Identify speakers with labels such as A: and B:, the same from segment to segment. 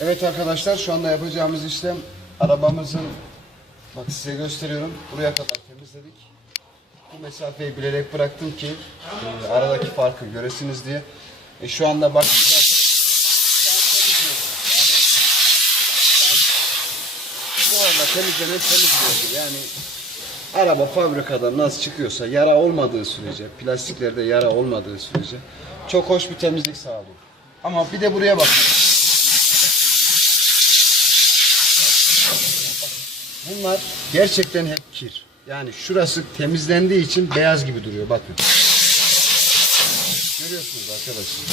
A: Evet arkadaşlar şu anda yapacağımız işlem arabamızın bak size gösteriyorum buraya kadar temizledik. Bu mesafeyi bilerek bıraktım ki e, aradaki farkı göresiniz diye. E, şu anda bak bu arada temizlenen temizliyordu. Yani araba fabrikadan nasıl çıkıyorsa yara olmadığı sürece, plastiklerde yara olmadığı sürece çok hoş bir temizlik sağlıyor. Ama bir de buraya bakın. Bunlar gerçekten hep kir. Yani şurası temizlendiği için beyaz gibi duruyor bakın. Görüyorsunuz arkadaşlar.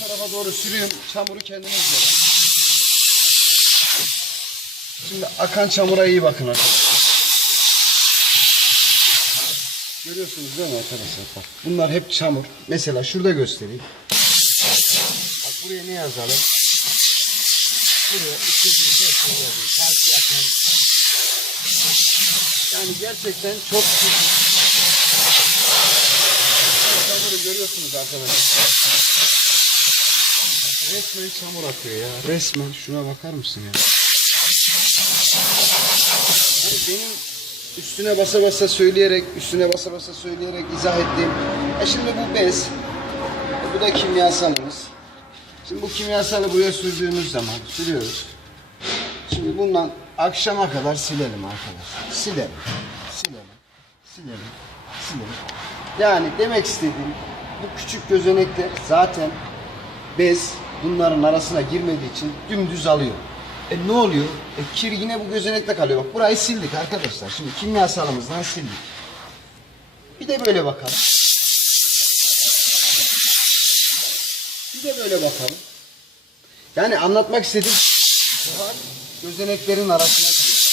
A: Bu tarafa doğru sürüyorum. Çamuru kendiniz görün. Şimdi akan çamura iyi bakın arkadaşlar. Görüyorsunuz değil mi arkadaşlar? Bak, bunlar hep çamur. Mesela şurada göstereyim. Bak buraya ne yazalım? Buraya istediğiniz her şeyi yazın. Kalk yakın. Yani gerçekten çok güzel. Çamuru görüyorsunuz arkadaşlar. Resmen çamur akıyor ya. Resmen şuna bakar mısın ya? Yani benim üstüne basa basa söyleyerek, üstüne basa basa söyleyerek izah ettiğim. E şimdi bu bez, bu da kimyasalımız. Şimdi bu kimyasalı buraya sürdüğümüz zaman sürüyoruz. Şimdi bundan akşama kadar silelim arkadaşlar. Silelim, silelim, silelim, silelim. Yani demek istediğim bu küçük gözenekler zaten bez bunların arasına girmediği için dümdüz alıyor. E ne oluyor? E kir yine bu gözenekte kalıyor. Bak burayı sildik arkadaşlar. Şimdi kimyasalımızdan sildik. Bir de böyle bakalım. De böyle bakalım. Yani anlatmak istediğim buhar gözeneklerin arasına giriyor.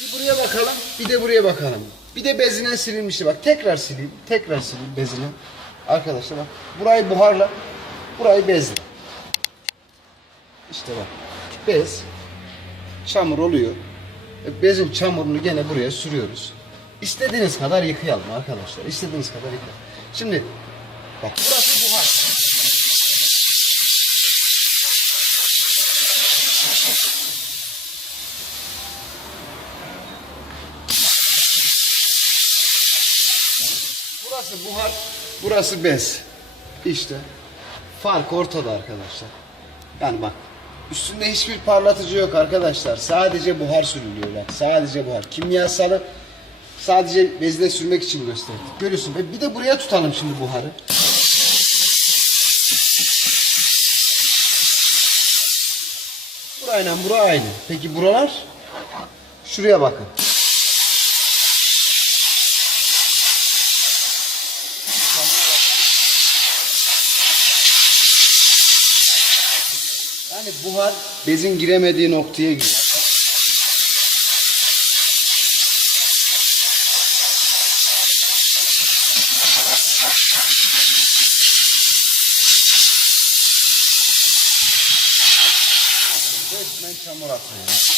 A: Bir buraya bakalım, bir de buraya bakalım. Bir de bezine silinmişti. Bak tekrar sileyim, tekrar sileyim bezine. Arkadaşlar bak, burayı buharla, burayı bezle. İşte bak, bez çamur oluyor. E, Bezin çamurunu gene buraya sürüyoruz. İstediğiniz kadar yıkayalım arkadaşlar. İstediğiniz kadar yıkayalım. Şimdi bak burası buhar. Burası buhar, burası bez. İşte fark ortada arkadaşlar. Yani bak üstünde hiçbir parlatıcı yok arkadaşlar. Sadece buhar sürülüyor bak. Sadece buhar. Kimyasalı sadece bezle sürmek için gösterdik. Görüyorsun. Ve bir de buraya tutalım şimdi buharı. Burayla bura aynı. Peki buralar? Şuraya bakın. Yani buhar bezin giremediği noktaya giriyor. Resmen çamur atıyor.